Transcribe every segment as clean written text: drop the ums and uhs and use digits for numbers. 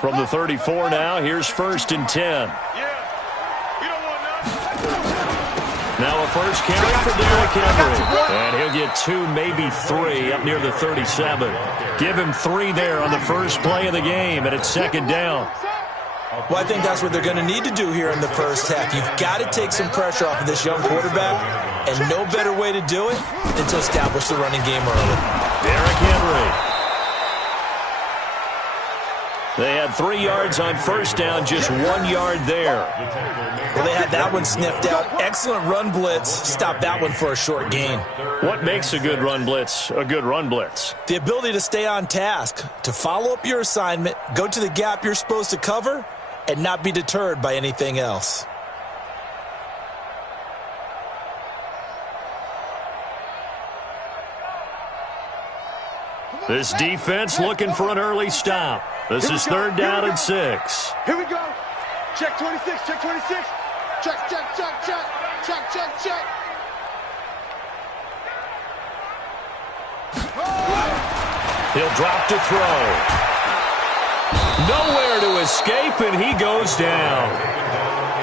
From the 34 now, here's 1st and 10. Now a first carry for Derrick Henry. And he'll get 2, maybe 3 up near the 37. Give him 3 there on the first play of the game, and it's 2nd down. Well, I think that's what they're going to need to do here in the first half. You've got to take some pressure off of this young quarterback, and no better way to do it than to establish the running game early. Derrick Henry. They had 3 yards on first down, just 1 yard there. Well, they had that one sniffed out. Excellent run blitz. Stopped that one for a short gain. What makes a good run blitz a good run blitz? The ability to stay on task, to follow up your assignment, go to the gap you're supposed to cover, and not be deterred by anything else. This defense looking for an early stop. This is 3rd down and 6. Here we go. Check 26, check 26. Check, check, check, check. Check, check, check. He'll drop to throw. Nowhere to escape, and he goes down.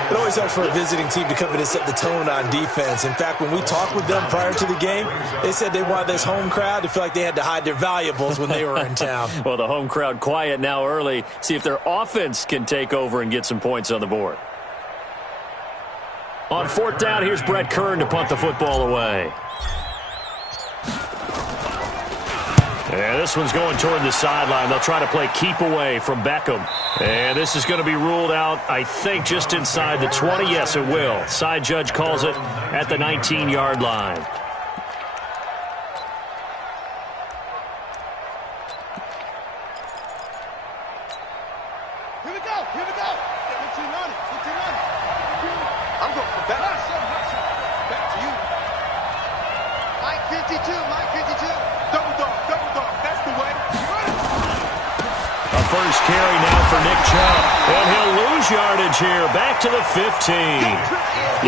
It always helps for a visiting team to come in and set the tone on defense. In fact, when we talked with them prior to the game, they said they wanted this home crowd to feel like they had to hide their valuables when they were in town. Well, the home crowd quiet now early. See if their offense can take over and get some points on the board. On 4th down, here's Brett Kern to punt the football away. And this one's going toward the sideline. They'll try to play keep away from Beckham. And this is going to be ruled out, I think, just inside the 20. Yes, it will. Side judge calls it at the 19-yard line. Here we go, here we go. 15 on it, 15 on it. I'm going for back. Back to you. Mike 52, Mike 52. Double dog, that's the way. A first carry now for Nick Chubb. And he'll lose yardage here. Back to the 15.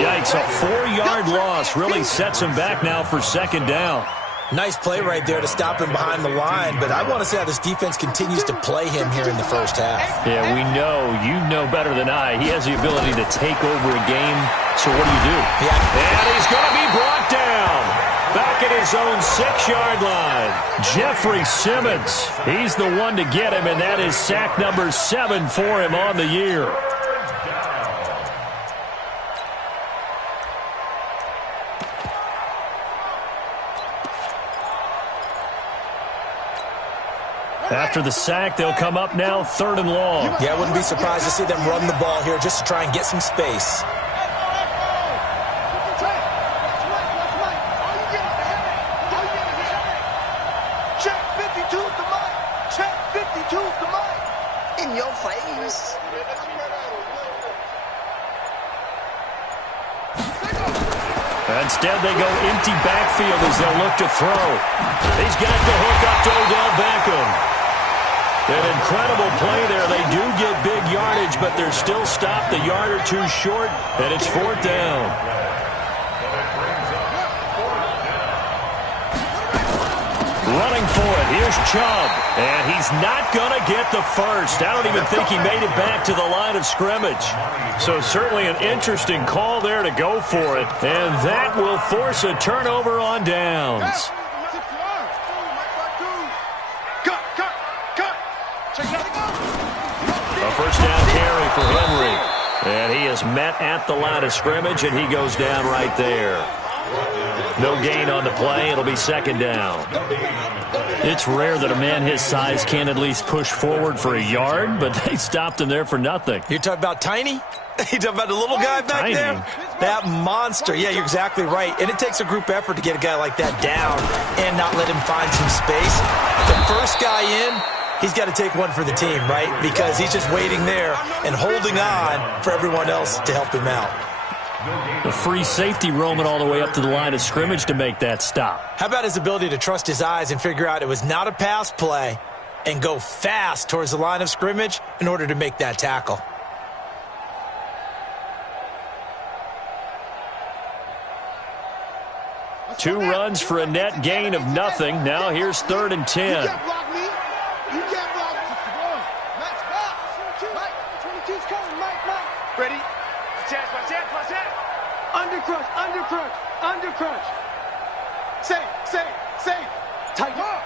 Yikes, a 4-yard loss really sets him back now for 2nd down. Nice play right there to stop him behind the line, but I want to see how this defense continues to play him here in the first half. Yeah, we know. You know better than I. He has the ability to take over a game, so what do you do? Yeah. And he's going to be brought down. Back at his own 6-yard line. Jeffrey Simmons. He's the one to get him, and that is sack number 7 for him on the year. After the sack, they'll come up now 3rd and long. Yeah, I wouldn't be surprised to see them run the ball here just to try and get some space. Check 52 to Mike. Check 52 to Mike. In your face. Instead, they go empty backfield as they'll look to throw. He's got the hook up to Odell Beckham. An incredible play there. They do get big yardage, but they're still stopped a yard or 2 short, and it's 4th down. Running for it. Here's Chubb. And he's not going to get the first. I don't even think he made it back to the line of scrimmage. So certainly an interesting call there to go for it. And that will force a turnover on downs. A first down carry for Henry. And he is met at the line of scrimmage, and he goes down right there. No gain on the play. It'll be 2nd down. It's rare that a man his size can at least push forward for a yard, but they stopped him there for nothing. You're talking about Tiny? You're talking about the little guy back Tiny. there? That monster. Yeah, you're exactly right. And it takes a group effort to get a guy like that down and not let him find some space. The first guy in, he's got to take one for the team, right? Because he's just waiting there and holding on for everyone else to help him out. A free safety roaming all the way up to the line of scrimmage to make that stop. How about his ability to trust his eyes and figure out it was not a pass play and go fast towards the line of scrimmage in order to make that tackle? Two runs for a net gain of nothing. Now here's 3rd and 10. You can't block me. You can't block me. Max, block. Mike, 22's coming. Mike. Ready? Watch out. Under crunch. Safe. Tight up.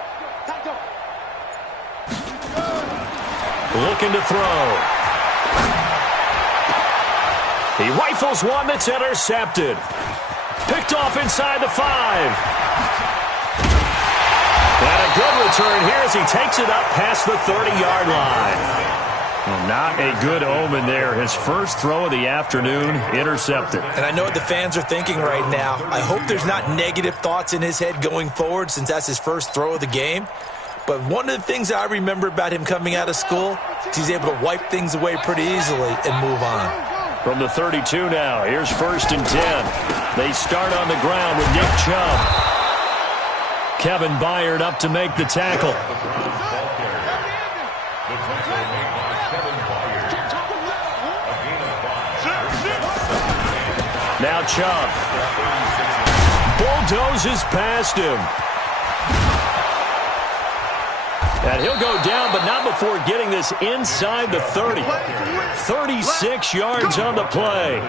Looking to throw. He rifles one that's intercepted. Picked off inside the 5. And a good return here as he takes it up past the 30-yard line. Well, not a good omen there. His first throw of the afternoon intercepted. And I know what the fans are thinking right now. I hope there's not negative thoughts in his head going forward since that's his first throw of the game. But one of the things I remember about him coming out of school is he's able to wipe things away pretty easily and move on. From the 32 now, here's 1st and 10. They start on the ground with Nick Chubb. Kevin Byard up to make the tackle. Now Chubb bulldozes past him. And he'll go down, but not before getting this inside the 30. 36 yards on the play.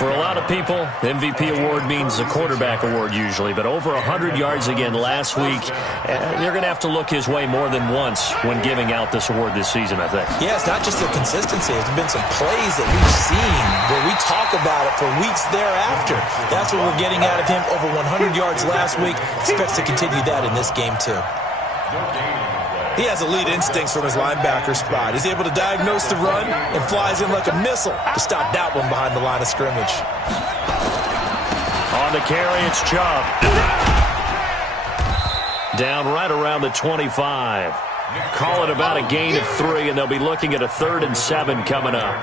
For a lot of people, MVP award means a quarterback award usually, but over 100 yards again last week. They're going to have to look his way more than once when giving out this award this season, I think. Yeah, it's not just the consistency. There's been some plays that we've seen where we talk about it for weeks thereafter. That's what we're getting out of him. Over 100 yards last week. Expects to continue that in this game, too. He has elite instincts from his linebacker spot. He's able to diagnose the run and flies in like a missile to stop that one behind the line of scrimmage. On the carry, it's Chubb. Down right around the 25. Call it about a gain of 3, and they'll be looking at a 3rd and 7 coming up.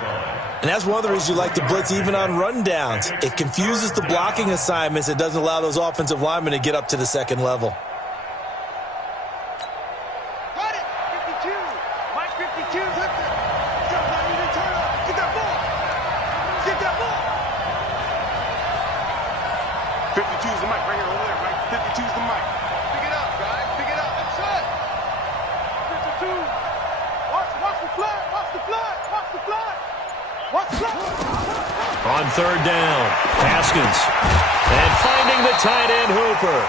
And that's one of the reasons you like to blitz even on rundowns. It confuses the blocking assignments. It doesn't allow those offensive linemen to get up to the second level. On 3rd down, Haskins. And finding the tight end, Hooper.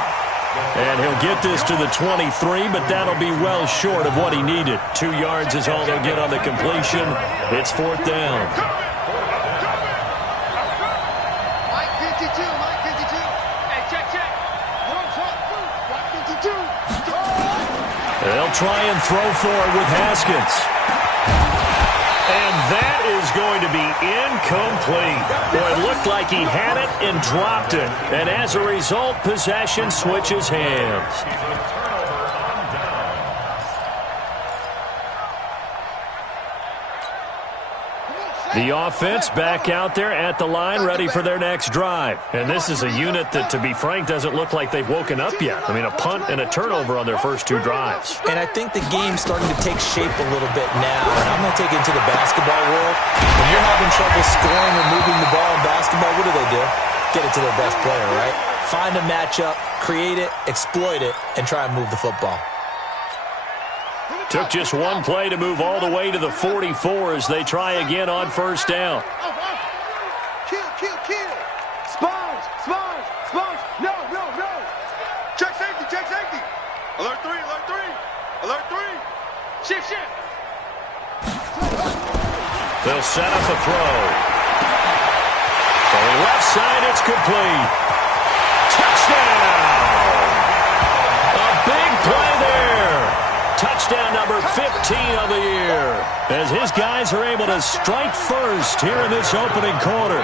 And he'll get this to the 23, but that'll be well short of what he needed. 2 yards is all they'll get on the completion. It's 4th down. Mike 52. Hey, check. Mike 52. They'll try and throw for it with Haskins. And that is going to be incomplete. Boy, it looked like he had it and dropped it. And as a result, possession switches hands. The offense back out there at the line, ready for their next drive. And this is a unit that, to be frank, doesn't look like they've woken up yet. I mean, a punt and a turnover on their first 2 drives. And I think the game's starting to take shape a little bit now. And I'm going to take it into the basketball world. When you're having trouble scoring or moving the ball in basketball, what do? Get it to their best player, right? Find a matchup, create it, exploit it, and try and move the football. Took just one play to move all the way to the 44 as they try again on 1st down. Kill. Sponge. No. Check safety. Alert 3. Shift. They'll set up a throw. For the left side, it's complete. Touchdown! A big play there. Touchdown number 15 of the year, as his guys are able to strike first here in this opening quarter.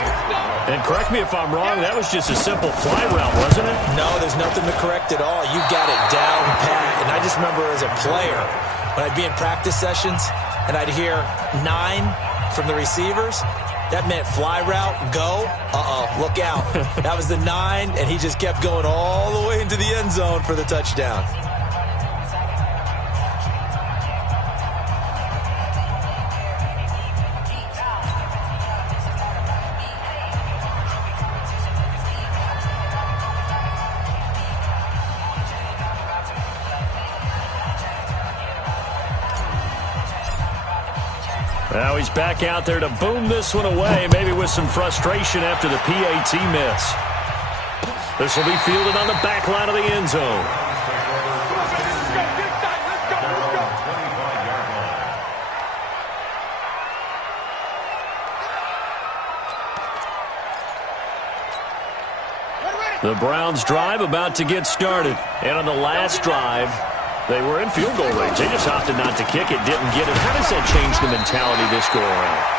And correct me if I'm wrong, that was just a simple fly route, wasn't it? No, there's nothing to correct at all. You got it down pat. And I just remember as a player, when I'd be in practice sessions and I'd hear 9 from the receivers, That meant fly route, go. Look out. That was the 9, and he just kept going all the way into the end zone for the touchdown. Now he's back out there to boom this one away, maybe with some frustration after the PAT miss. This will be fielded on the back line of the end zone. The Browns' drive about to get started. And on the last drive, they were in field goal range. They just opted not to kick it, didn't get it. How does that change the mentality this go around?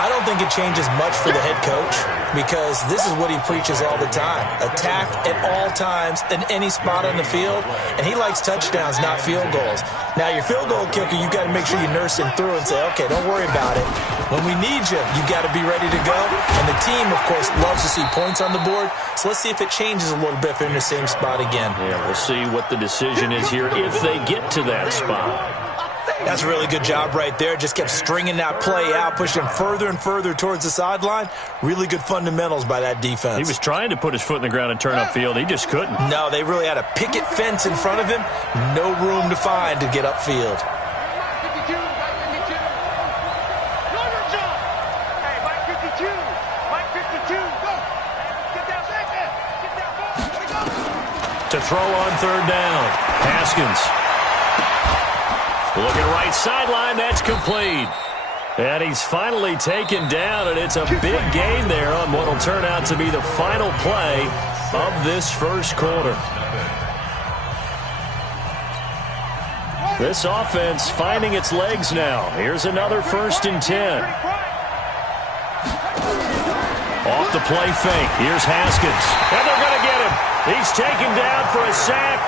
I don't think it changes much for the head coach because this is what he preaches all the time. Attack at all times in any spot on the field, and he likes touchdowns, not field goals. Now, your field goal kicker, you got to make sure you nurse him through and say, okay, don't worry about it. When we need you, you got to be ready to go. And the team, of course, loves to see points on the board. So let's see if it changes a little bit if they're in the same spot again. Yeah, we'll see what the decision is here if they get to that spot. That's a really good job right there. Just kept stringing that play out, pushing further and further towards the sideline. Really good fundamentals by that defense. He was trying to put his foot in the ground and turn upfield. He just couldn't. No, they really had a picket fence in front of him. No room to find to get upfield. To throw on third down, Haskins. Looking right sideline, that's complete. And he's finally taken down, and it's a big gain there on what will turn out to be the final play of this first quarter. This offense finding its legs now. Here's another 1st and 10. Off the play fake. Here's Haskins. And they're going to get him. He's taken down for a sack.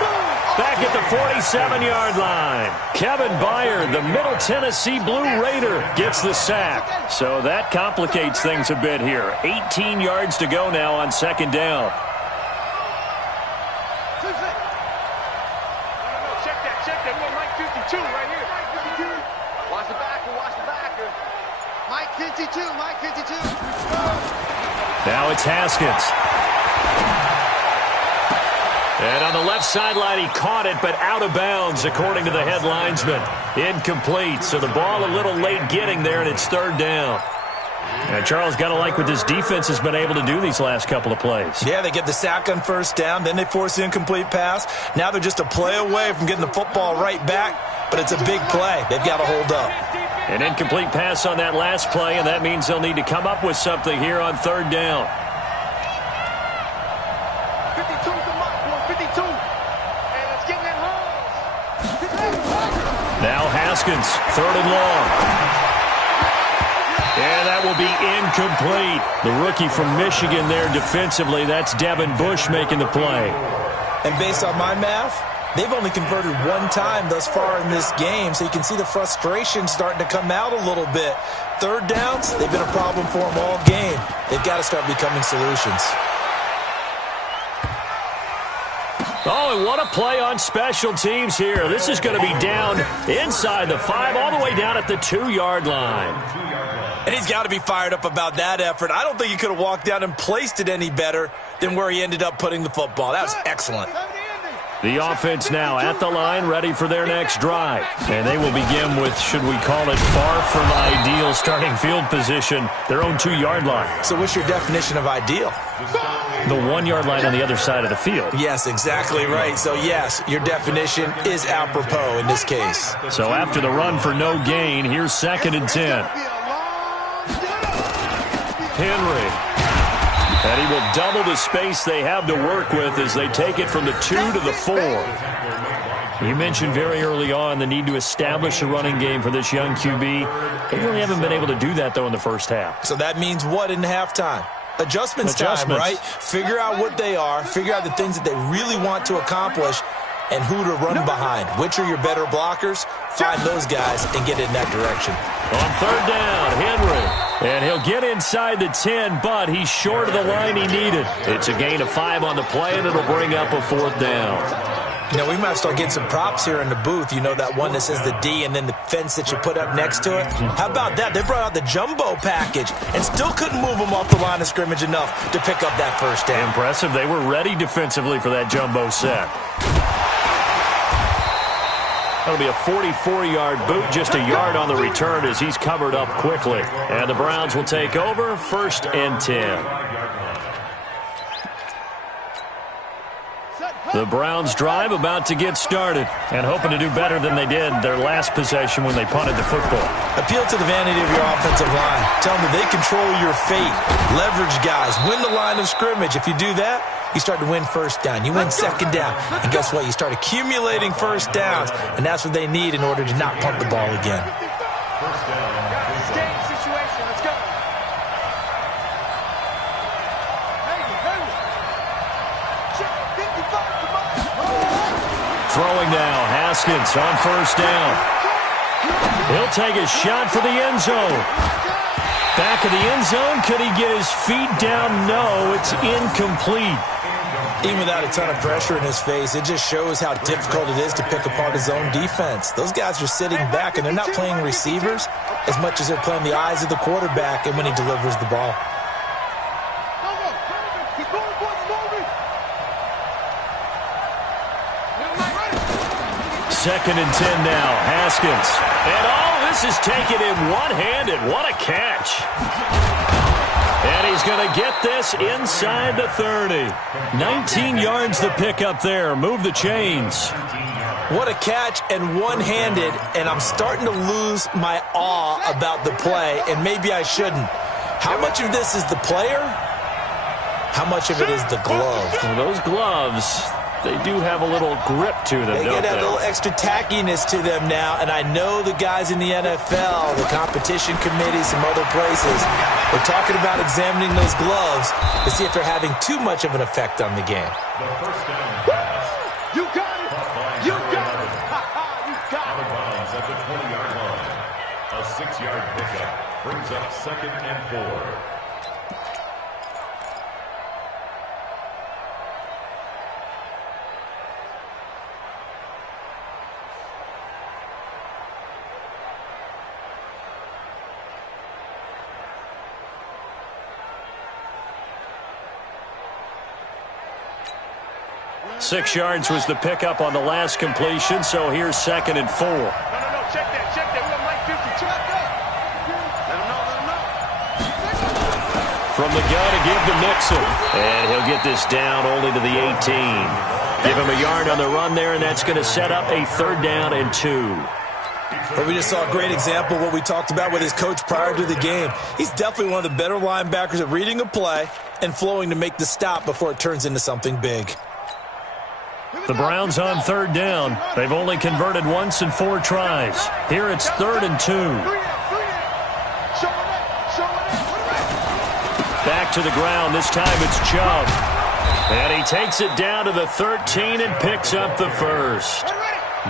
Back at the 47-yard line. Kevin Byard, the Middle Tennessee Blue Raider, gets the sack. So that complicates things a bit here. 18 yards to go now on 2nd down. Check that. We're Mike 52 right here. Watch the backer. Mike 52. Now it's Haskins. And on the left sideline, he caught it, but out of bounds, according to the head linesman. Incomplete, so the ball a little late getting there, and it's 3rd down. And Charles, got to like what this defense has been able to do these last couple of plays. Yeah, they get the sack on 1st down, then they force the incomplete pass. Now they're just a play away from getting the football right back, but it's a big play. They've got to hold up. An incomplete pass on that last play, and that means they'll need to come up with something here on 3rd down. Now Haskins, 3rd and long. And that will be incomplete. The rookie from Michigan there defensively. That's Devin Bush making the play. And based on my math, they've only converted 1 time thus far in this game, so you can see the frustration starting to come out a little bit. 3rd downs, they've been a problem for them all game. They've got to start becoming solutions. Oh, and what a play on special teams here. This is going to be down inside the 5, all the way down at the 2-yard line. And he's got to be fired up about that effort. I don't think he could have walked down and placed it any better than where he ended up putting the football. That was excellent. The offense now at the line, ready for their next drive. And they will begin with, should we call it, far from ideal starting field position, their own 2-yard line. So what's your definition of ideal? The 1-yard line on the other side of the field. Yes, exactly right. So, yes, your definition is apropos in this case. So after the run for no gain, here's 2nd and 10. Henry. And he will double the space they have to work with as they take it from the 2 to the 4. You mentioned very early on the need to establish a running game for this young QB. They really haven't been able to do that, though, in the first half. So that means what in halftime? Adjustments time, right? Figure out what they are, figure out the things that they really want to accomplish, and who to run behind. Which are your better blockers? Find those guys and get in that direction. On 3rd down, Henry. And he'll get inside the 10, but he's short of the line he needed. It's a gain of 5 on the play, and it'll bring up a 4th down. You know, we might start getting some props here in the booth. You know, that one that says the D and then the fence that you put up next to it? How about that? They brought out the jumbo package and still couldn't move them off the line of scrimmage enough to pick up that first down. Impressive. They were ready defensively for that jumbo set. That'll be a 44-yard boot, just a yard on the return as he's covered up quickly. And the Browns will take over, 1st and 10. The Browns drive about to get started and hoping to do better than they did their last possession when they punted the football. Appeal to the vanity of your offensive line. Tell them that they control your fate. Leverage guys. Win the line of scrimmage. If you do that, you start to win 1st down. You win 2nd down. And guess what? You start accumulating 1st downs. And that's what they need in order to not punt the ball again. Throwing now, Haskins on 1st down. He'll take a shot for the end zone. Back of the end zone, could he get his feet down? No, it's incomplete. Even without a ton of pressure in his face, it just shows how difficult it is to pick apart his own defense. Those guys are sitting back, and they're not playing receivers as much as they're playing the eyes of the quarterback and when he delivers the ball. 2nd and 10 now. Haskins. And this is taken in one-handed. What a catch. And he's going to get this inside the 30. 19 yards to pick up there. Move the chains. What a catch and one-handed, and I'm starting to lose my awe about the play, and maybe I shouldn't. How much of this is the player? How much of it is the glove? Well, those gloves, they do have a little grip to them, don't they? They get a little extra tackiness to them now, and I know the guys in the NFL, the competition committee, some other places, they're talking about examining those gloves to see if they're having too much of an effect on the game. You got it! You got it! You got it! At the 20-yard line, a 6-yard pickup brings up 2nd and 4. Six yards was the pickup on the last completion, so here's 2nd and 4. No, check that. We got Mike 50. Check that. Let him know. From the gun to give to Mixon. And he'll get this down only to the 18. Give him a yard on the run there, and that's going to set up a 3rd down and 2. But we just saw a great example of what we talked about with his coach prior to the game. He's definitely one of the better linebackers at reading a play and flowing to make the stop before it turns into something big. The Browns on 3rd down. They've only converted once in 4 tries. Here it's 3rd and 2. Back to the ground. This time it's Chubb. And he takes it down to the 13 and picks up the 1st.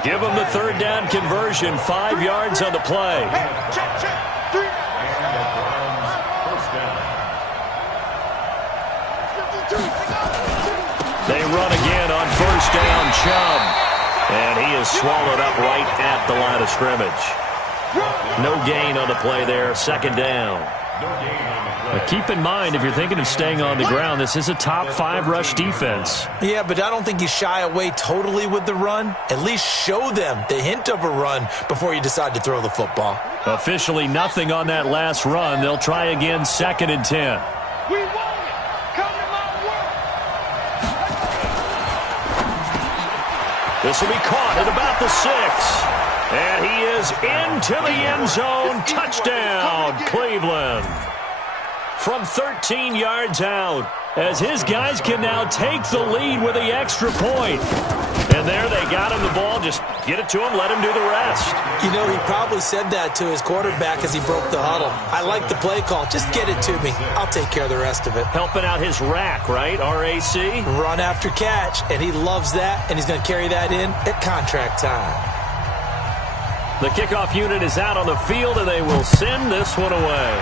Give him the 3rd down conversion. 5 yards on the play. They run again on 1st down, Chubb. And he is swallowed up right at the line of scrimmage. No gain on the play there, 2nd down. But keep in mind, if you're thinking of staying on the ground, this is a top 5 rush defense. Yeah, but I don't think you shy away totally with the run. At least show them the hint of a run before you decide to throw the football. Officially nothing on that last run. They'll try again, 2nd and 10. We won it. Come to my work. This will be caught at about the 6. And he is into the end zone. Touchdown, Cleveland. From 13 yards out, as his guys can now take the lead with the extra point. And there they got him the ball. Just get it to him, let him do the rest. You know, he probably said that to his quarterback as he broke the huddle. I like the play call. Just get it to me. I'll take care of the rest of it. Helping out his rack, right? RAC? Run after catch, and he loves that, and he's going to carry that in at contract time. The kickoff unit is out on the field, and they will send this one away.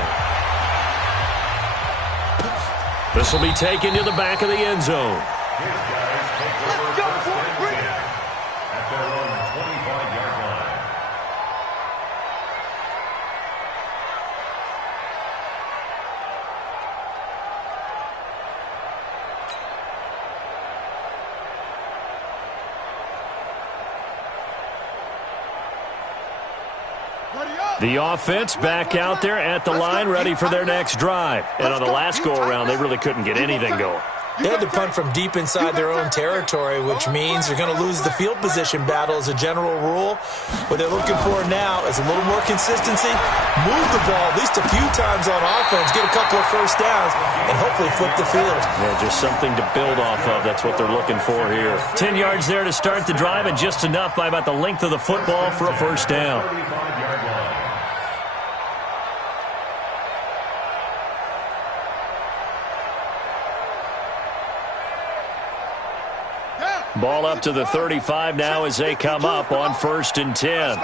This will be taken to the back of the end zone. His guys take over first and 10 at their own 25-yard line. The offense back out there at the line, ready for their next drive. And on the last go-around, they really couldn't get anything going. They had to punt from deep inside their own territory, which means they're going to lose the field position battle as a general rule. What they're looking for now is a little more consistency, move the ball at least a few times on offense, get a couple of first downs, and hopefully flip the field. Yeah, just something to build off of. That's what they're looking for here. 10 yards there to start the drive, and just enough by about the length of the football for a first down. 35-yard line. Ball up to the 35 now as they come up on 1st and 10.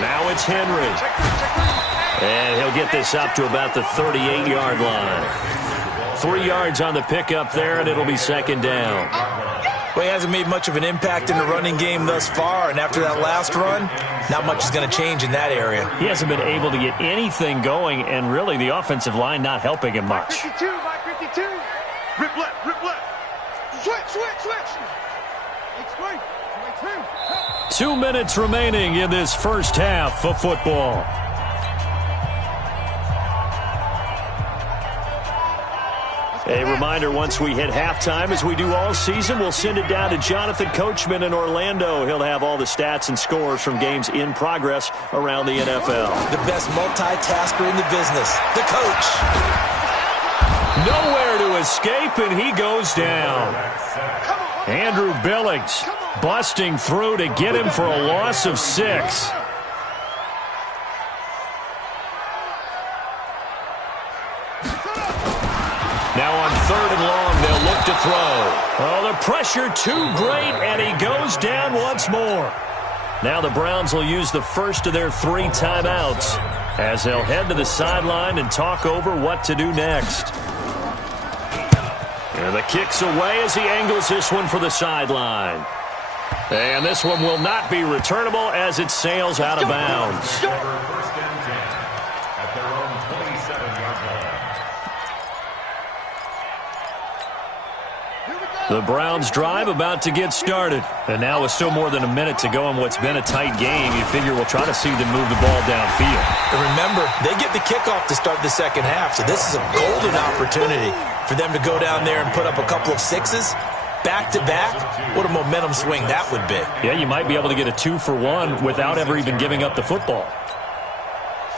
Now it's Henry. And he'll get this up to about the 38-yard line. 3 yards on the pickup there, and it'll be 2nd down. Well, he hasn't made much of an impact in the running game thus far, and after that last run, not much is going to change in that area. He hasn't been able to get anything going, and really the offensive line not helping him much. 52, Mike 52. Rip left, rip left. Switch. It's 2 minutes remaining in this first half of football. A reminder, once we hit halftime, as we do all season, we'll send it down to Jonathan Coachman in Orlando. He'll have all the stats and scores from games in progress around the NFL. The best multitasker in the business, the coach. Nowhere to escape, and he goes down. Andrew Billings busting through to get him for a loss of 6. Now on 3rd and long, they'll look to throw. Oh, the pressure too great, and he goes down once more. Now the Browns will use the first of their 3 timeouts as they'll head to the sideline and talk over what to do next. And the kick's away as he angles this one for the sideline. And this one will not be returnable as it sails out of bounds. First and 10 at their own 27-yard line. The Browns drive about to get started. And now with still more than a minute to go in what's been a tight game, you figure we'll try to see them move the ball downfield. And remember, they get the kickoff to start the second half, so this is a golden opportunity for them to go down there and put up a couple of 6s back-to-back. What a momentum swing that would be. Yeah, you might be able to get a 2-for-1 without ever even giving up the football.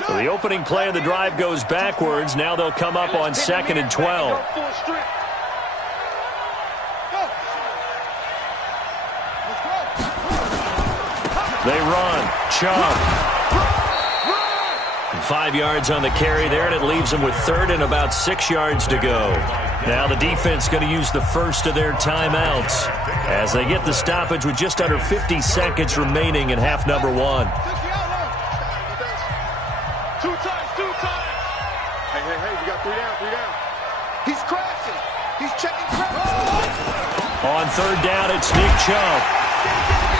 So the opening play of the drive goes backwards. Now they'll come up on 2nd and 12. They run. Chubb. 5 yards on the carry there, and it leaves them with 3rd and about 6 yards to go. Now the defense going to use the first of their timeouts as they get the stoppage with just under 50 seconds remaining in half number 1. Two times. Hey, we got 3 down. He's crashing. He's checking crash. On 3rd down, it's Nick Chubb.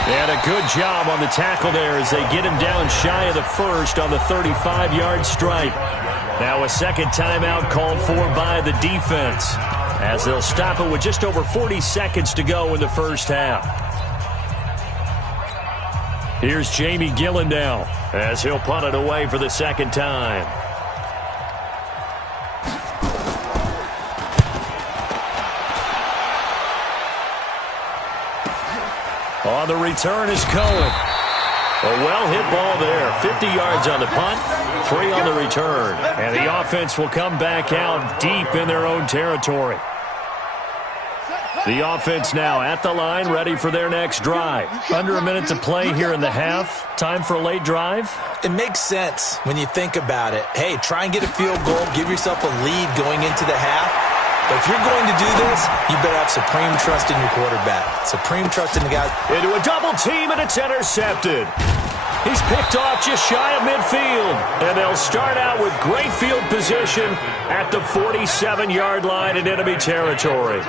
And a good job on the tackle there as they get him down shy of the first on the 35-yard stripe. Now a second timeout called for by the defense as they'll stop it with just over 40 seconds to go in the first half. Here's Jamie Gillen now as he'll punt it away for the second time. On the return is Cohen. A well-hit ball there. 50 yards on the punt, 3 on the return. And the offense will come back out deep in their own territory. The offense now at the line, ready for their next drive. Under a minute to play here in the half. Time for a late drive? It makes sense when you think about it. Hey, try and get a field goal. Give yourself a lead going into the half. But if you're going to do this, you better have supreme trust in your quarterback. Supreme trust in the guys. Into a double team, and it's intercepted. He's picked off just shy of midfield. And they'll start out with great field position at the 47-yard line in enemy territory.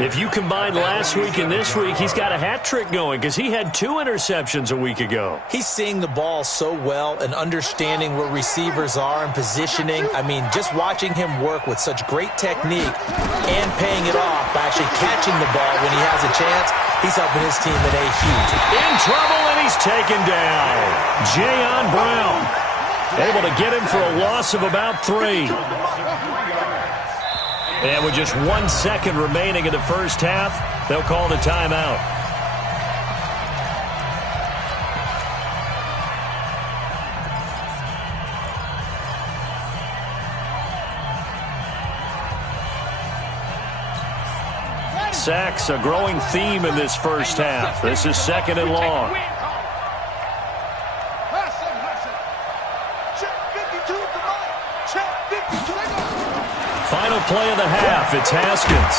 If you combine last week and this week, he's got a hat trick going because he had 2 interceptions a week ago. He's seeing the ball so well and understanding where receivers are and positioning. I mean, just watching him work with such great technique and paying it off by actually catching the ball when he has a chance, he's helping his team in a huge way. In trouble, and he's taken down. Jayon Brown able to get him for a loss of about 3. And with just 1 second remaining in the first half, they'll call the timeout. Sacks, a growing theme in this first half. This is 2nd and long. Final play of the half, it's Haskins.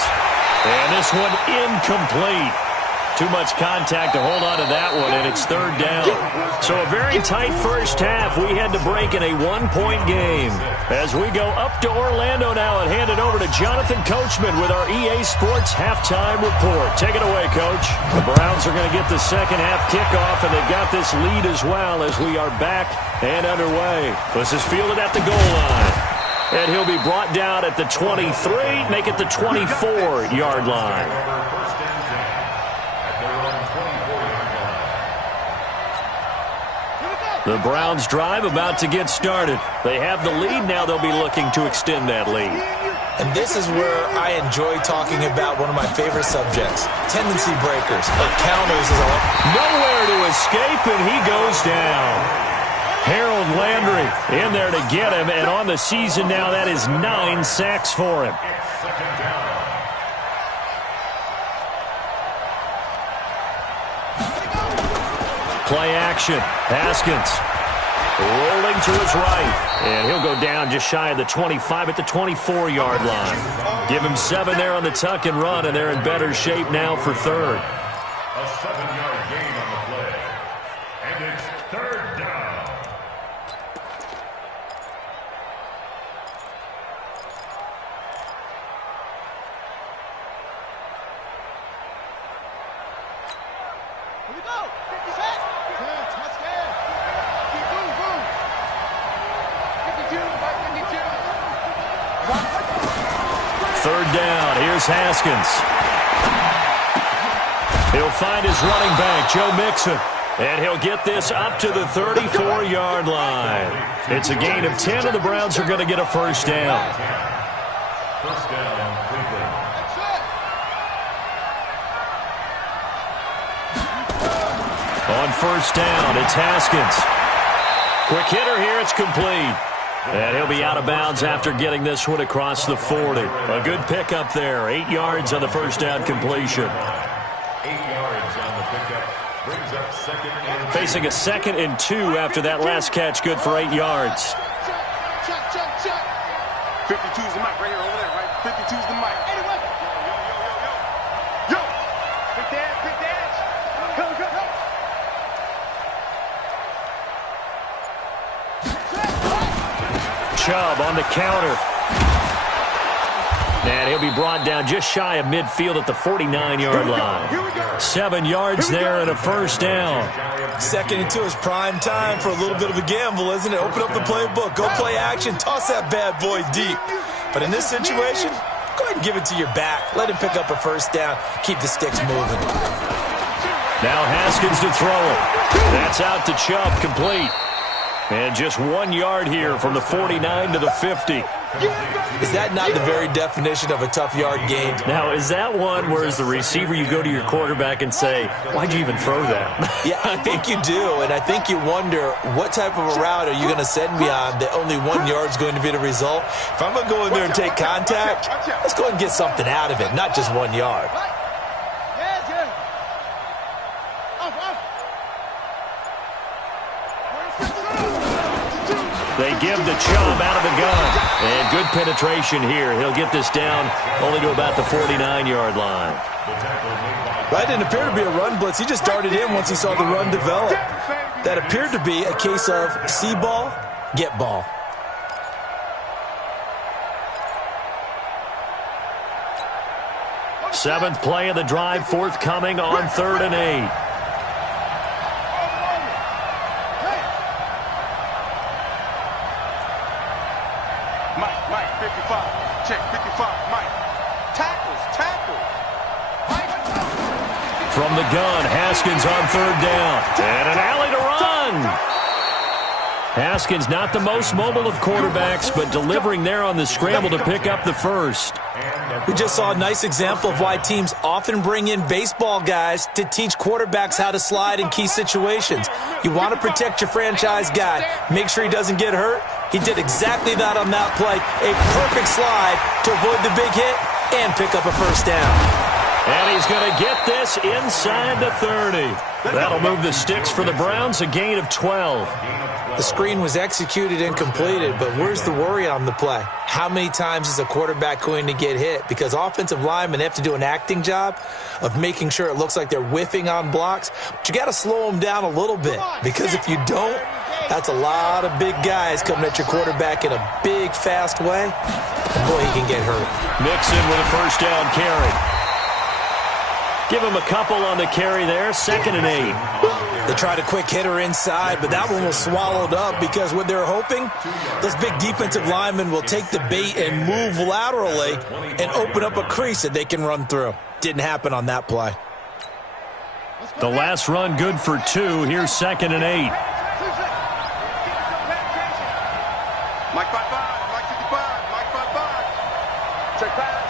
And this one incomplete. Too much contact to hold on to that one, and it's 3rd down. So a very tight first half. We had to break in a 1-point game. As we go up to Orlando now and hand it over to Jonathan Coachman with our EA Sports Halftime Report. Take it away, Coach. The Browns are going to get the second half kickoff, and they've got this lead as well as we are back and underway. This is fielded at the goal line. And he'll be brought down at the 23, make it the 24-yard line. The Browns drive about to get started. They have the lead. Now they'll be looking to extend that lead. And this is where I enjoy talking about one of my favorite subjects, tendency breakers, or counters. Nowhere to escape, and he goes down. Harold Landry in there to get him, and on the season now, that is 9 sacks for him. Play action. Haskins rolling to his right. And he'll go down just shy of the 25 at the 24-yard line. Give him 7 there on the tuck and run, and they're in better shape now for 3rd. A 7-yard gain on the play. And it's 3rd down. Here we go. 50 sacks. Touchdown. Keep boom. 52 by 52. 3rd down. Here's Haskins. He'll find his running back, Joe Mixon. And he'll get this up to the 34-yard line. It's a gain of 10, and the Browns are going to get a first down. First down, Cleveland. On first down, it's Haskins. Quick hitter here, it's complete. And he'll be out of bounds after getting this one across the 40. A good pickup there, 8 yards on the first down completion. 8 yards on the pickup. Brings up 2nd and 2. Facing a 2nd and 2 after that last catch, good for 8 yards. Check. 52's the mic right here over there, right? 52's the mic. Anyway. Yo. Quick dash. Go. Chubb on the counter. And he'll be brought down just shy of midfield at the 49-yard line. 7 yards there and a first down. 2nd and 2 is prime time for a little bit of a gamble, isn't it? Open up the playbook, go play action, toss that bad boy deep. But in this situation, go ahead and give it to your back. Let him pick up a first down. Keep the sticks moving. Now Haskins to throw it. That's out to Chubb, complete. And just 1 yard here from the 49 to the 50. Is that not the very definition of a tough yard gain? Now, is that one where as the receiver you go to your quarterback and say, why'd you even throw that? Yeah, I think you do, and I think you wonder what type of a route are you going to send me on that only 1 yard's going to be the result? If I'm going to go in there and take contact, let's go ahead and get something out of it, not just 1 yard. They give the Chubb out of the gun. And good penetration here. He'll get this down only to about the 49-yard line. That didn't appear to be a run blitz. He just darted in once he saw the run develop. That appeared to be a case of see ball, get ball. Seventh play of the drive forthcoming on 3rd and 8. Mike, 55. Check, 55. Mike. Tackles. From the gun, Haskins on 3rd down. And an alley to run. Haskins not the most mobile of quarterbacks, but delivering there on the scramble to pick up the first. We just saw a nice example of why teams often bring in baseball guys to teach quarterbacks how to slide in key situations. You want to protect your franchise guy. Make sure he doesn't get hurt. He did exactly that on that play. A perfect slide to avoid the big hit and pick up a first down. And he's going to get this inside the 30. That'll move the sticks for the Browns, a gain of 12. The screen was executed and completed, but where's the worry on the play? How many times is a quarterback going to get hit? Because offensive linemen have to do an acting job of making sure it looks like they're whiffing on blocks. But you got to slow them down a little bit, because if you don't, that's a lot of big guys coming at your quarterback in a big, fast way. And boy, he can get hurt. Mixon with a first down carry. Give him a couple on the carry there, 2nd and 8. They tried a quick hitter inside, but that one was swallowed up because what they're hoping, those big defensive linemen will take the bait and move laterally and open up a crease that they can run through. Didn't happen on that play. The last run good for 2. Here's 2nd and 8. Mike 55. Mike 55. Mike 55. Check pass.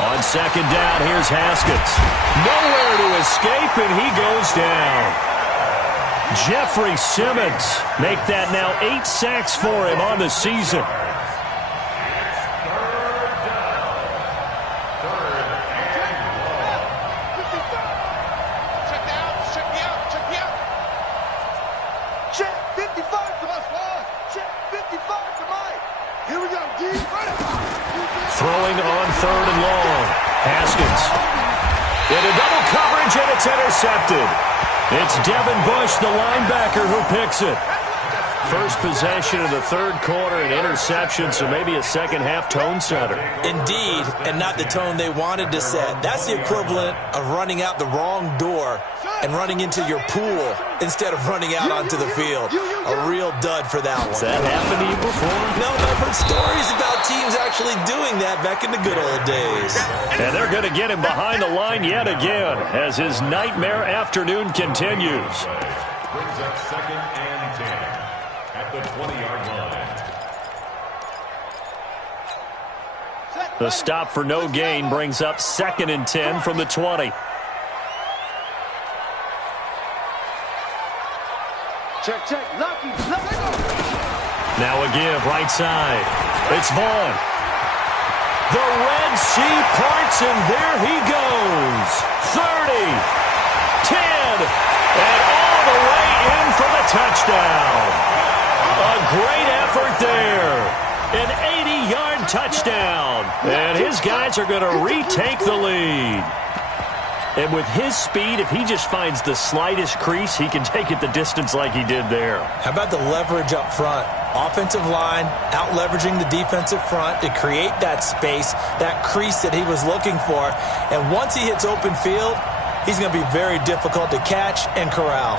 On 2nd down, here's Haskins. Nowhere to escape, and he goes down. Jeffrey Simmons make that now 8 sacks for him on the season. Check 55 for us, boys. Check 55 for Mike. Here we go, D. Throwing on 3rd and long. Haskins. Into double coverage, and it's intercepted. It's Devin Bush, the linebacker, who picks it. First possession of the 3rd quarter, an interception, so maybe a second-half tone setter. Indeed, and not the tone they wanted to set. That's the equivalent of running out the wrong door and running into your pool instead of running out onto the field. A real dud for that one. Has that happened to you before? No, I've heard stories about teams actually doing that back in the good old days. And they're going to get him behind the line yet again as his nightmare afternoon continues. Brings up 2nd and 10 at the 20-yard line. The stop for no gain brings up 2nd and 10 from the 20. Check. Lucky. Now a give, right side. It's Vaughn. The Red Sea parts, and there he goes. 30, 10, and all the way in for the touchdown. A great effort there. An 80-yard touchdown. And his guys are going to retake the lead. And with his speed, if he just finds the slightest crease, he can take it the distance like he did there. How about the leverage up front? Offensive line out-leveraging the defensive front to create that space, that crease that he was looking for. And once he hits open field, he's going to be very difficult to catch and corral.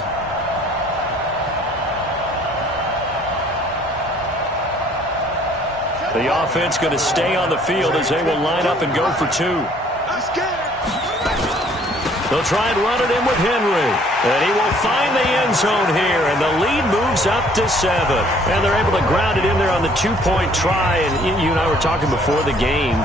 The offense going to stay on the field as they will line up and go for 2. They'll try and run it in with Henry. And he will find the end zone here. And the lead moves up to 7. And they're able to ground it in there on the 2-point try. And you and I were talking before the game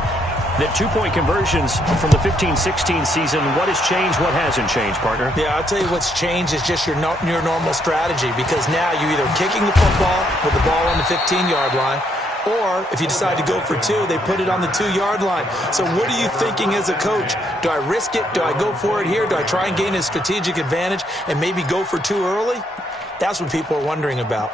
that 2-point conversions from the 15-16 season, what has changed, what hasn't changed, partner? Yeah, I'll tell you what's changed is just your normal strategy, because now you're either kicking the football with the ball on the 15-yard line, or if you decide to go for 2, they put it on the 2-yard line. So what are you thinking as a coach? Do I risk it? Do I go for it here? Do I try and gain a strategic advantage and maybe go for 2 early? That's what people are wondering about.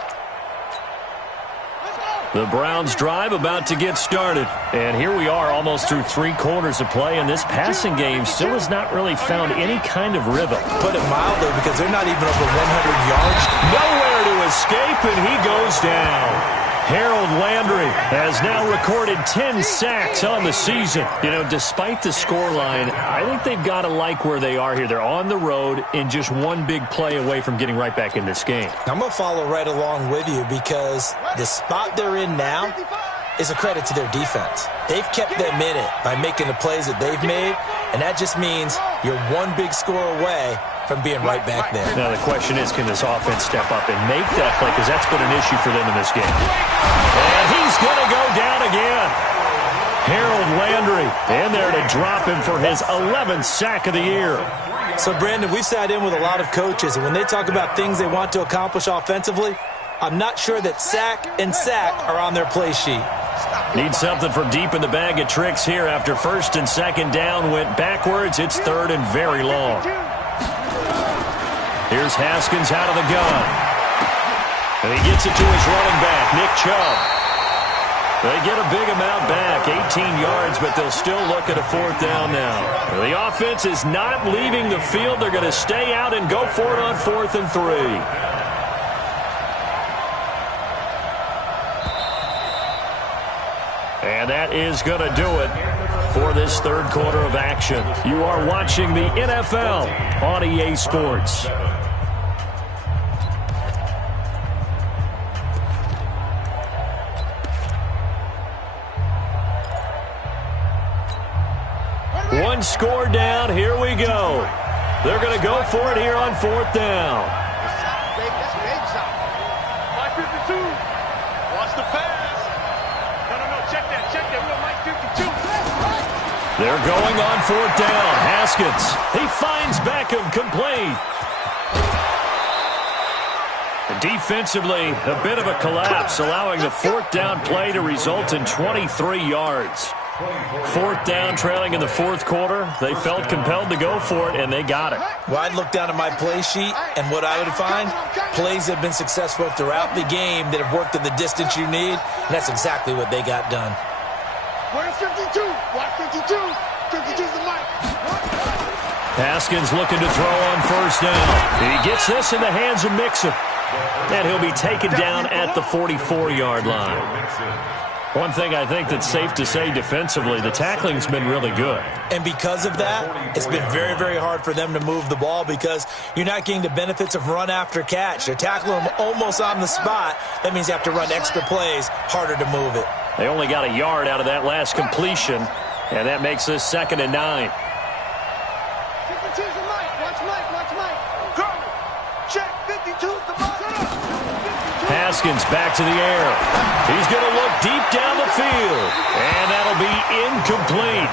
The Browns drive about to get started. And here we are almost through 3 quarters of play, and this passing game still has not really found any kind of rhythm. Put it mildly, because they're not even over 100 yards. Nowhere to escape, and he goes down. Harold Landry has now recorded 10 sacks on the season. You know, despite the scoreline, I think they've got to like where they are here. They're on the road and just one big play away from getting right back in this game. I'm going to follow right along with you, because the spot they're in now is a credit to their defense. They've kept them in it by making the plays that they've made, and that just means you're one big score away from being right back there. Now the question is, can this offense step up and make that play? Because that's been an issue for them in this game. And he's going to go down again. Harold Landry in there to drop him for his 11th sack of the year. So, Brandon, we sat in with a lot of coaches, and when they talk about things they want to accomplish offensively, I'm not sure that sack and sack are on their play sheet. Need something from deep in the bag of tricks here after first and second down went backwards. It's third and very long. Here's Haskins out of the gun. And he gets it to his running back, Nick Chubb. They get a big amount back, 18 yards, but they'll still look at a 4th down now. The offense is not leaving the field. They're going to stay out and go for it on 4th and 3. And that is going to do it for this third quarter of action. You are watching the NFL on EA Sports. One score down. Here we go. They're going to go for it here on 4th down. That's big shot. 552. Watch the pass. No. Check that. We're on Mike 52. They're going on 4th down. Haskins. He finds Beckham complete. Defensively, a bit of a collapse, allowing the 4th down play to result in 23 yards. 4th down, trailing in the 4th quarter. They felt compelled to go for it, and they got it. Well, I'd look down at my play sheet, and what I would find, plays that have been successful throughout the game that have worked in the distance you need, and that's exactly what they got done. Where's 52? Watch 52. 52's the mic. Haskins looking to throw on 1st down. He gets this in the hands of Mixon, and he'll be taken down at the 44-yard line. One thing I think that's safe to say defensively, the tackling's been really good. And because of that, it's been very, very hard for them to move the ball, because you're not getting the benefits of run after catch. They're tackling them almost on the spot. That means you have to run extra plays, harder to move it. They only got a yard out of that last completion, and that makes this 2nd and 9. 52's the mic. Watch Mike. Curl. Check. 52's the mic. Haskins back to the air. He's going to look deep down the field, and that'll be incomplete.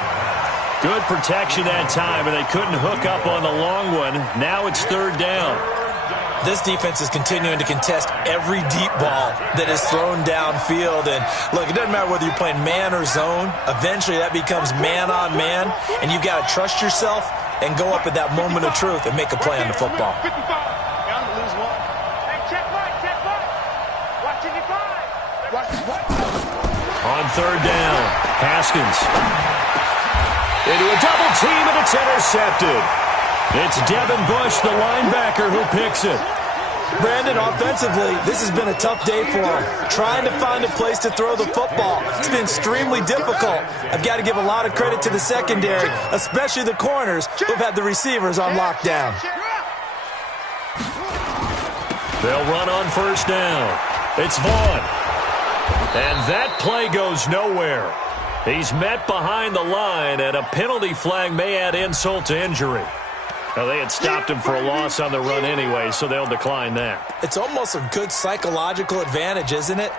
Good protection that time, and they couldn't hook up on the long one. Now it's 3rd down. This defense is continuing to contest every deep ball that is thrown downfield. And look, it doesn't matter whether you're playing man or zone. Eventually that becomes man on man, and you've got to trust yourself and go up at that moment of truth and make a play on the football. 55. I'm going to lose one. Hey, check Mike. Watch 55. Watch what? On 3rd down, Haskins into a double team, and it's intercepted. It's Devin Bush, the linebacker, who picks it. Brandon, offensively, this has been a tough day for him. Trying to find a place to throw the football. It's been extremely difficult. I've got to give a lot of credit to the secondary, especially the corners who've had the receivers on lockdown. They'll run on 1st down. It's Vaughn. And that play goes nowhere. He's met behind the line, and a penalty flag may add insult to injury. Now, they had stopped him for a loss on the run anyway, so they'll decline that. It's almost a good psychological advantage, isn't it?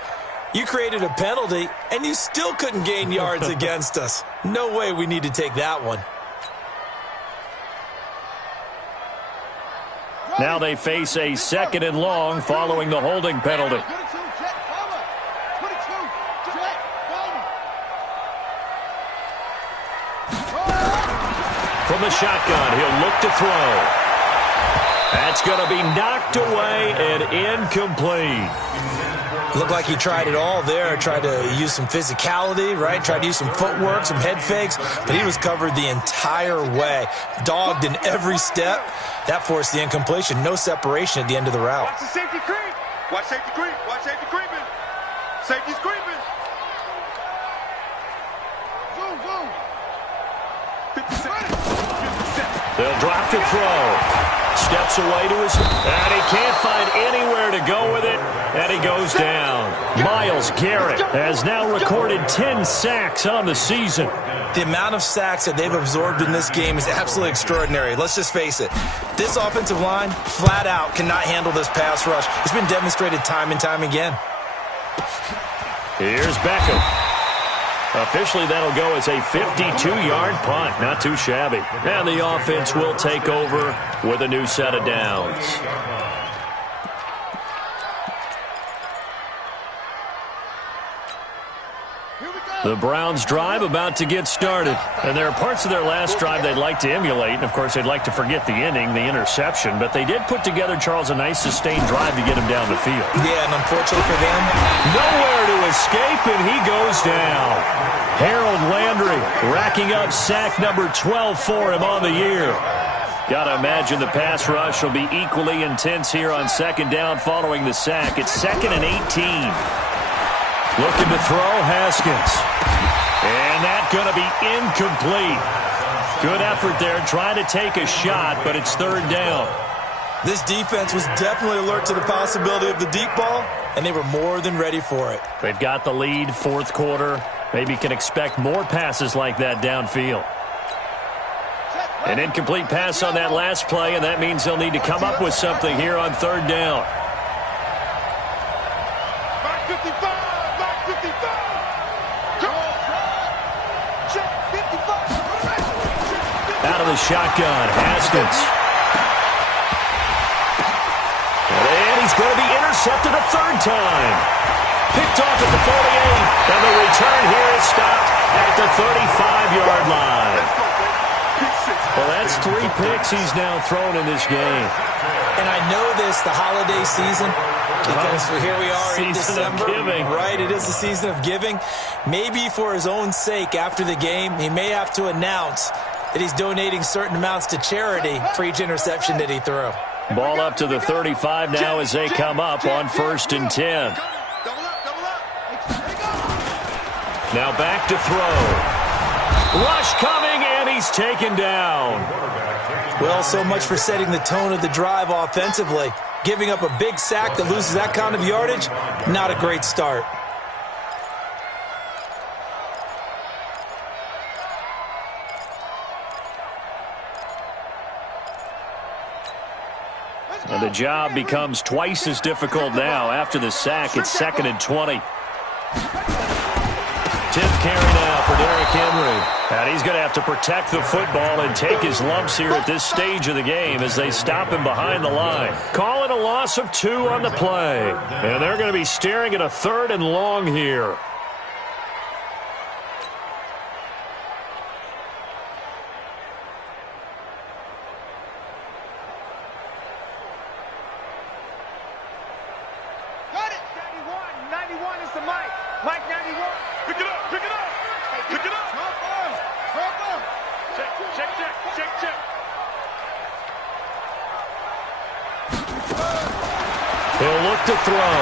You created a penalty, and you still couldn't gain yards against us. No way we need to take that one. Now they face a 2nd and long following the holding penalty. From the shotgun, he'll look to throw. That's going to be knocked away and incomplete. Looked like he tried it all there. Tried to use some physicality, right? Tried to use some footwork, some head fakes, but he was covered the entire way. Dogged in every step. That forced the incompletion. No separation at the end of the route. Watch the safety creep. Watch safety creep. Watch safety creeping. Safety's creeping. Zoom, zoom. 50 seconds. 50 seconds. They'll drop to throw. Steps away to his, and he can't find anywhere to go with it, and he goes down. Myles Garrett has now recorded 10 sacks on the season. The amount of sacks that they've absorbed in this game is absolutely extraordinary. Let's just face it. This offensive line, flat out, cannot handle this pass rush. It's been demonstrated time and time again. Here's Beckham. Officially, that'll go as a 52-yard punt. Not too shabby. And the offense will take over with a new set of downs. The Browns' drive about to get started. And there are parts of their last drive they'd like to emulate. And, of course, they'd like to forget the ending, the interception. But they did put together, Charles, a nice sustained drive to get him down the field. Yeah, and unfortunately for them, nowhere to escape, and he goes down. Harold Landry racking up sack number 12 for him on the year. Got to imagine the pass rush will be equally intense here on second down following the sack. It's 2nd and 18. Looking to throw, Haskins. And that's going to be incomplete. Good effort there, trying to take a shot, but it's 3rd down. This defense was definitely alert to the possibility of the deep ball, and they were more than ready for it. They've got the lead, 4th quarter. Maybe can expect more passes like that downfield. An incomplete pass on that last play, and that means they'll need to come up with something here on 3rd down. Back 55. Back 55. Check 55. Out of the shotgun, Haskins. And he's going to be intercepted a 3rd time. Picked off at the 48, and the return here is stopped at the 35-yard line. Well, that's 3 picks he's now thrown in this game. And I know this, the holiday season, because here we are in December. Season of giving. Right, it is the season of giving. Maybe for his own sake after the game, he may have to announce that he's donating certain amounts to charity for each interception that he threw. Ball up to the 35 now as they come up on 1st and 10. Now back to throw. Rush coming, and he's taken down. Well, so much for setting the tone of the drive offensively. Giving up a big sack that loses that kind of yardage, not a great start. And the job becomes twice as difficult now. After the sack, it's 2nd and 20. 10th carry now for Derrick Henry. And he's going to have to protect the football and take his lumps here at this stage of the game as they stop him behind the line. Call it a loss of 2 on the play. And they're going to be staring at a 3rd and long here. Got it. 91. 91 is the mic. Mike 91. Pick it up. Pick it up. Pick it up. Check. He'll look to throw.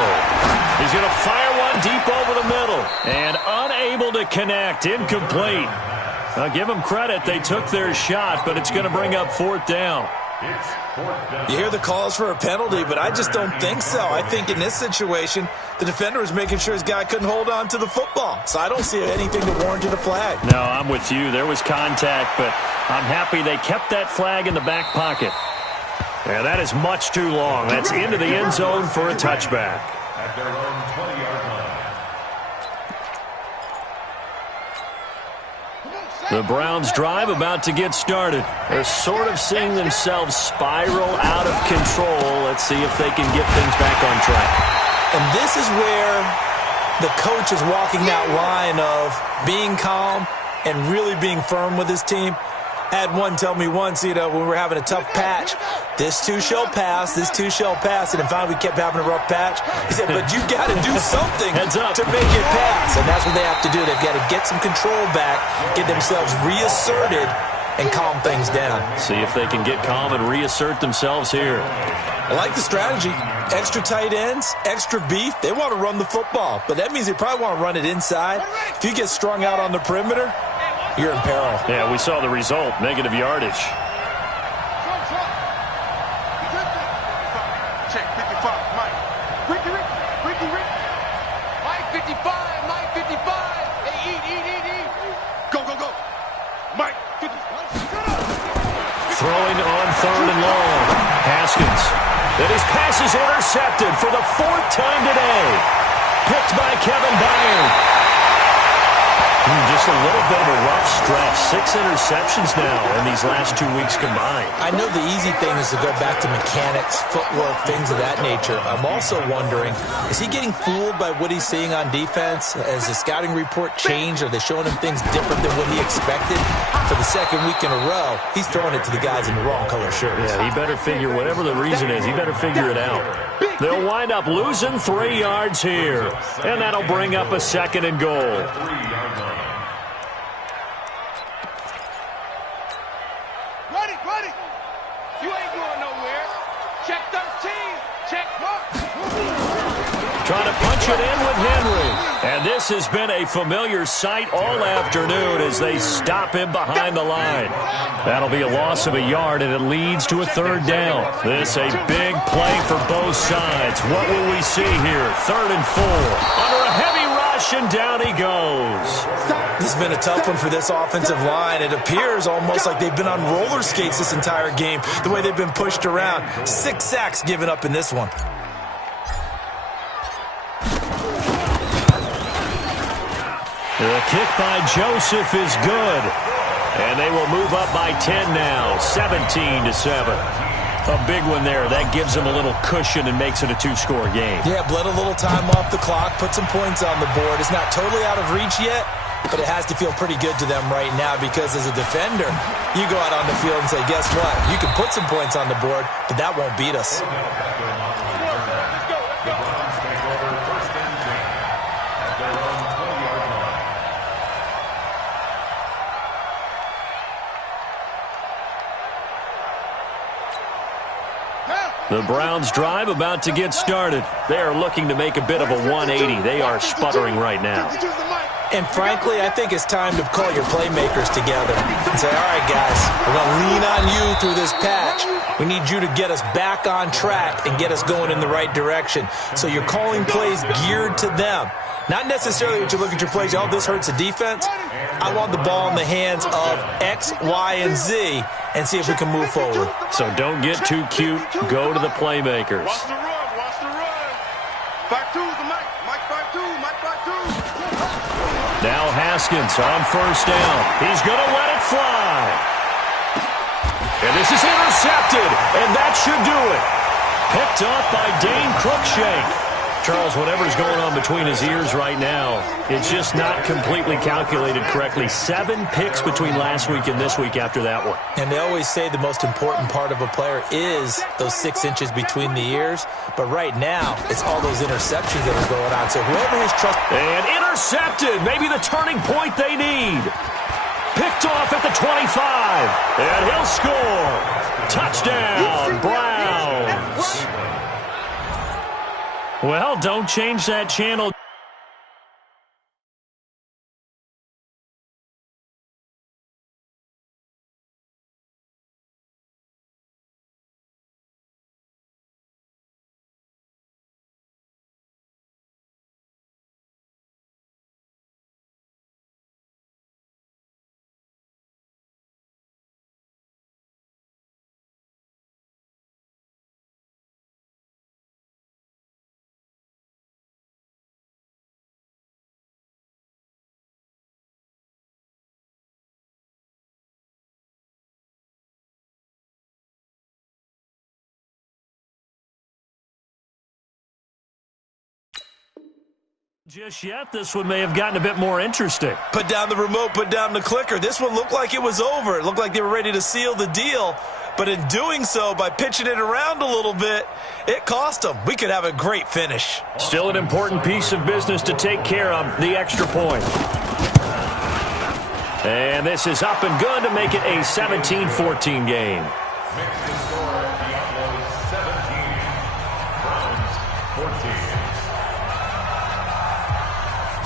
He's going to fire one deep over the middle. And unable to connect. Incomplete. I'll give them credit. They took their shot, but it's going to bring up 4th down. You hear the calls for a penalty, but I just don't think so. I think in this situation, the defender was making sure his guy couldn't hold on to the football. So I don't see anything to warrant a flag. No, I'm with you. There was contact, but I'm happy they kept that flag in the back pocket. Yeah, that is much too long. That's into the end zone for a touchback. At their own 20-yard line. The Browns' drive about to get started. They're sort of seeing themselves spiral out of control. Let's see if they can get things back on track. And this is where the coach is walking that line of being calm and really being firm with his team. Had one tell me once, when we were having a tough patch, this too shall pass, this too shall pass, and then finally we kept having a rough patch. He said, but you got to do something to make it pass, and that's what they have to do. They've got to get some control back, get themselves reasserted, and calm things down. See if they can get calm and reassert themselves here. I like the strategy. Extra tight ends, extra beef. They want to run the football, but that means they probably want to run it inside. If you get strung out on the perimeter, you're in peril. Yeah, we saw the result, negative yardage. Check 55, Mike. Ricky. Mike 55, Mike 55. Hey, eat. Go. Mike 55. Throwing on 3rd and long. Haskins. And his pass is intercepted for the 4th time today. Picked by Kevin Byard. Just a little bit of a rough stretch. 6 interceptions now in these last 2 weeks combined. I know the easy thing is to go back to mechanics, footwork, things of that nature. I'm also wondering, is he getting fooled by what he's seeing on defense? Has the scouting report changed? Are they showing him things different than what he expected? For the 2nd week in a row, he's throwing it to the guys in the wrong color shirts. Yeah, he better figure, whatever the reason is, he better figure it out. They'll wind up losing 3 yards here, and that'll bring up a 2nd and goal. Ready. You ain't going nowhere. Check 13. Check mark. Trying to punch it in with Henry. And this has been a familiar sight all afternoon as they stop him behind the line. That'll be a loss of a yard, and it leads to a 3rd down. This a big play for both sides. What will we see here? 3rd and 4. Under a heavy rush, and down he goes. This has been a tough one for this offensive line. It appears almost like they've been on roller skates this entire game, the way they've been pushed around. 6 sacks given up in this one. The kick by Joseph is good. And they will move up by 10 now, 17-7. A big one there. That gives them a little cushion and makes it a 2-score game. Yeah, bled a little time off the clock, put some points on the board. It's not totally out of reach yet, but it has to feel pretty good to them right now because as a defender, you go out on the field and say, guess what? You can put some points on the board, but that won't beat us. The Browns drive about to get started. They are looking to make a bit of a 180. They are sputtering right now. And frankly, I think it's time to call your playmakers together and say, all right, guys, we're going to lean on you through this patch. We need you to get us back on track and get us going in the right direction. So you're calling plays geared to them. Not necessarily when you look at your plays, oh, this hurts the defense. I want the ball in the hands of X, Y, and Z and see if we can move forward. So don't get too cute. Go to the playmakers. Watch the run. 5-2's the Mike. Mike 5-2. Mike 5-2. Now Haskins on 1st down. He's going to let it fly. And this is intercepted, and that should do it. Picked up by Dane Cruikshank. Charles, whatever's going on between his ears right now, it's just not completely calculated correctly. 7 picks between last week and this week after that one. And they always say the most important part of a player is those 6 inches between the ears. But right now, it's all those interceptions that are going on. So whoever his trust... And intercepted. Maybe the turning point they need. Picked off at the 25. And he'll score. Touchdown, Browns. Well, don't change that channel. Just yet, this one may have gotten a bit more interesting. Put down the remote, put down the clicker. This one looked like it was over. It looked like they were ready to seal the deal. But in doing so, by pitching it around a little bit, it cost them. We could have a great finish. Still an important piece of business to take care of, the extra point. And this is up and good to make it a 17-14 game.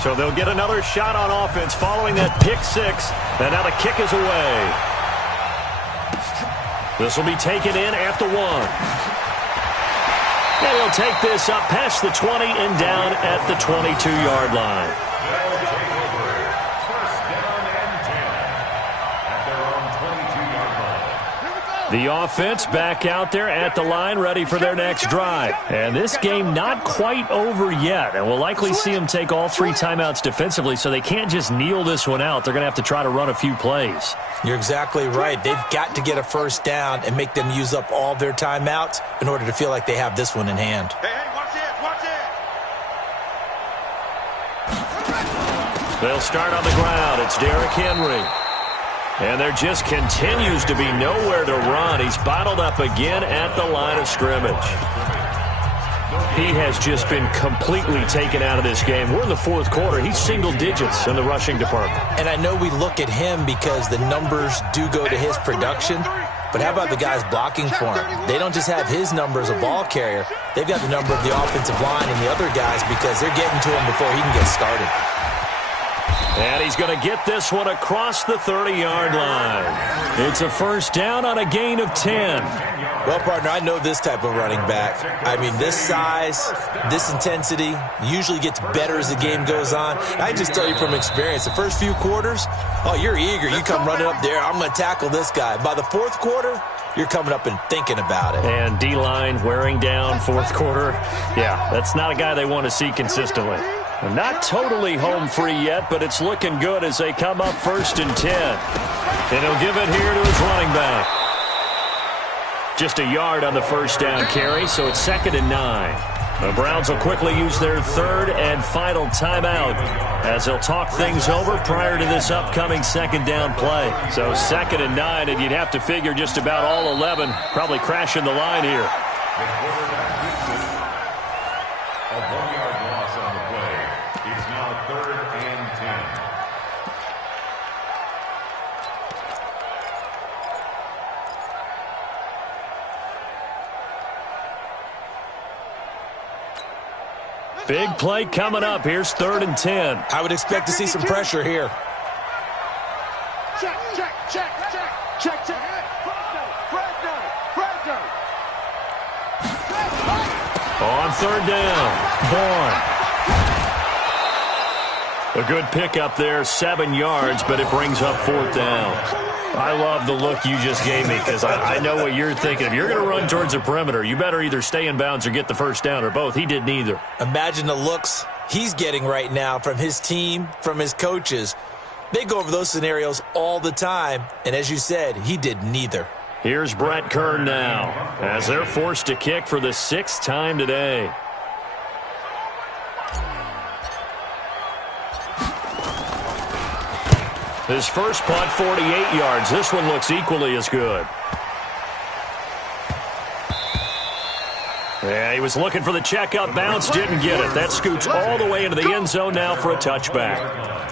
So they'll get another shot on offense following that pick six. And now the kick is away. This will be taken in at the 1. And he'll take this up past the 20 and down at the 22-yard line. The offense back out there at the line, ready for their next drive. And this game not quite over yet. And we'll likely see them take all 3 timeouts defensively, so they can't just kneel this one out. They're going to have to try to run a few plays. You're exactly right. They've got to get a first down and make them use up all their timeouts in order to feel like they have this one in hand. Hey, watch it, watch it. They'll start on the ground. It's Derrick Henry. And there just continues to be nowhere to run. He's bottled up again at the line of scrimmage. He has just been completely taken out of this game. We're in the 4th quarter. He's single digits in the rushing department. And I know we look at him because the numbers do go to his production. But how about the guys blocking for him? They don't just have his number as a ball carrier. They've got the number of the offensive line and the other guys because they're getting to him before he can get started. And he's going to get this one across the 30-yard line. It's a first down on a gain of 10. Well, partner, I know this type of running back. I mean, this size, this intensity usually gets better as the game goes on. I just tell you from experience, the first few quarters, oh, you're eager. You come running up there, I'm going to tackle this guy. By the 4th quarter, you're coming up and thinking about it. And D-line wearing down 4th quarter. Yeah, that's not a guy they want to see consistently. Not totally home free yet, but it's looking good as they come up 1st and 10. And he'll give it here to his running back. Just a yard on the first down carry, so it's 2nd and 9. The Browns will quickly use their 3rd and final timeout as they'll talk things over prior to this upcoming 2nd down play. So 2nd and 9, and you'd have to figure just about all 11 probably crashing the line here. A 1-yard loss on the play. It's now 3rd and 10. Big play coming up. Here's 3rd and 10. I would expect to see some pressure here. Check, check, check, check, check, check. On 3rd down, Vaughn. A good pickup there, 7 yards, but it brings up 4th down. I love the look you just gave me because I know what you're thinking. If you're going to run towards the perimeter, you better either stay in bounds or get the first down or both. He did neither. Imagine the looks he's getting right now from his team, from his coaches. They go over those scenarios all the time, and as you said, he did neither. Here's Brett Kern now as they're forced to kick for the 6th time today. His first punt, 48 yards. This one looks equally as good. Yeah, he was looking for the checkup bounce, didn't get it. That scoots all the way into the end zone now for a touchback.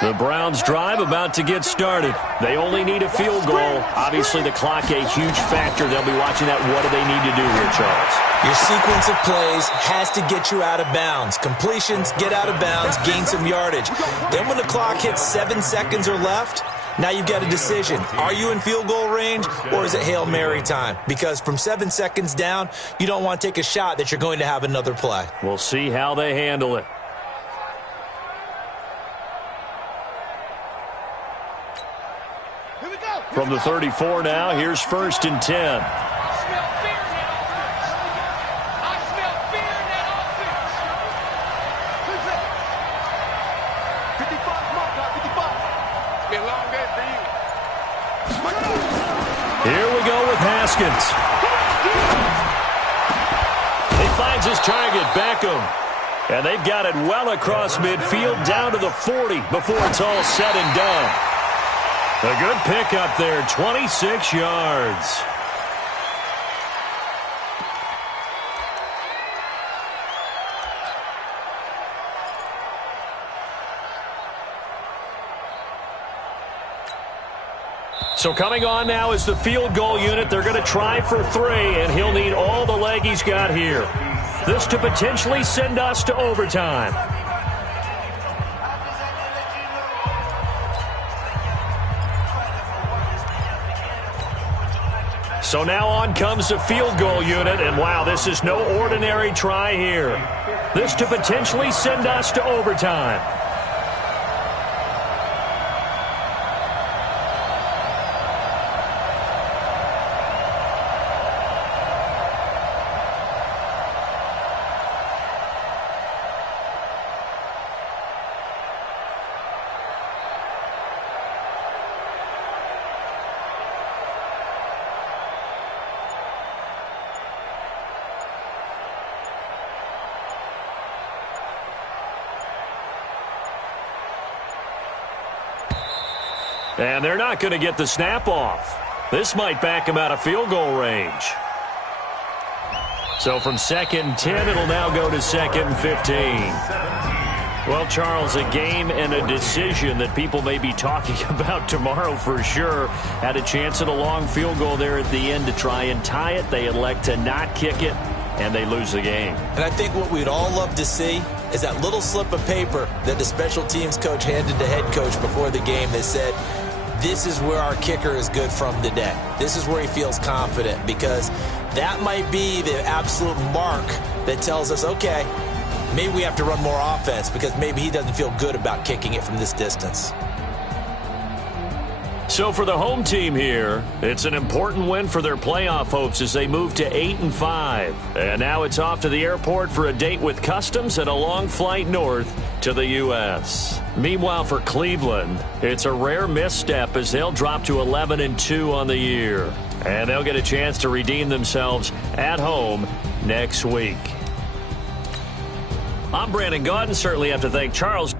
The Browns drive about to get started. They only need a field goal. Obviously, the clock a huge factor. They'll be watching that. What do they need to do here, Charles? Your sequence of plays has to get you out of bounds. Completions, get out of bounds, gain some yardage. Then when the clock hits 7 seconds or left, now you've got a decision. Are you in field goal range or is it Hail Mary time? Because from 7 seconds down, you don't want to take a shot that you're going to have another play. We'll see how they handle it. From the 34 now, here's 1st and 10. Here we go with Haskins. He finds his target, Beckham. And they've got it well across midfield down to the 40 before it's all said and done. A good pickup there, 26 yards. So coming on now is the field goal unit. They're going to try for 3, and he'll need all the leg he's got here. This to potentially send us to overtime. So now on comes the field goal unit, and wow, this is no ordinary try here. This to potentially send us to overtime. And they're not going to get the snap off. This might back him out of field goal range. So from 2nd and 10, it'll now go to 2nd and 15. Well, Charles, a game and a decision that people may be talking about tomorrow for sure. Had a chance at a long field goal there at the end to try and tie it. They elect to not kick it, and they lose the game. And I think what we'd all love to see is that little slip of paper that the special teams coach handed the head coach before the game that said, this is where our kicker is good from today. This is where he feels confident, because that might be the absolute mark that tells us, okay, maybe we have to run more offense because maybe he doesn't feel good about kicking it from this distance. So for the home team here, it's an important win for their playoff hopes as they move to 8-5. And now it's off to the airport for a date with Customs and a long flight north to the U.S. Meanwhile, for Cleveland, it's a rare misstep as they'll drop to 11-2 on the year. And they'll get a chance to redeem themselves at home next week. I'm Brandon Gaudin. Certainly have to thank Charles.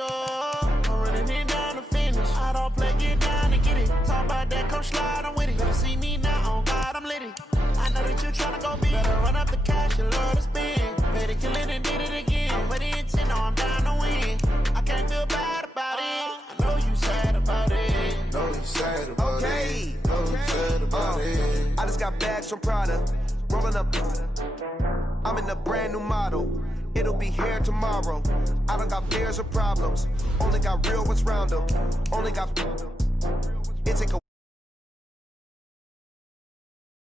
go. I'm running it down to finish. I don't play, get down and get it. Talk about that, come slide, I'm with it. Better see me now, on God, I'm litty. I know that you tryna go big. Better run up the cash, you love to spend. Pay to kill it and did it again. I'm with the intent, no, I'm down to win. I can't feel bad about it. I know you sad about it. Know you sad about it. Know you sad about it. I just got bags from Prada. Rolling up. I'm in a brand new model. It'll be here tomorrow. I don't got fears or problems. Only got real ones round them. Only got. It take a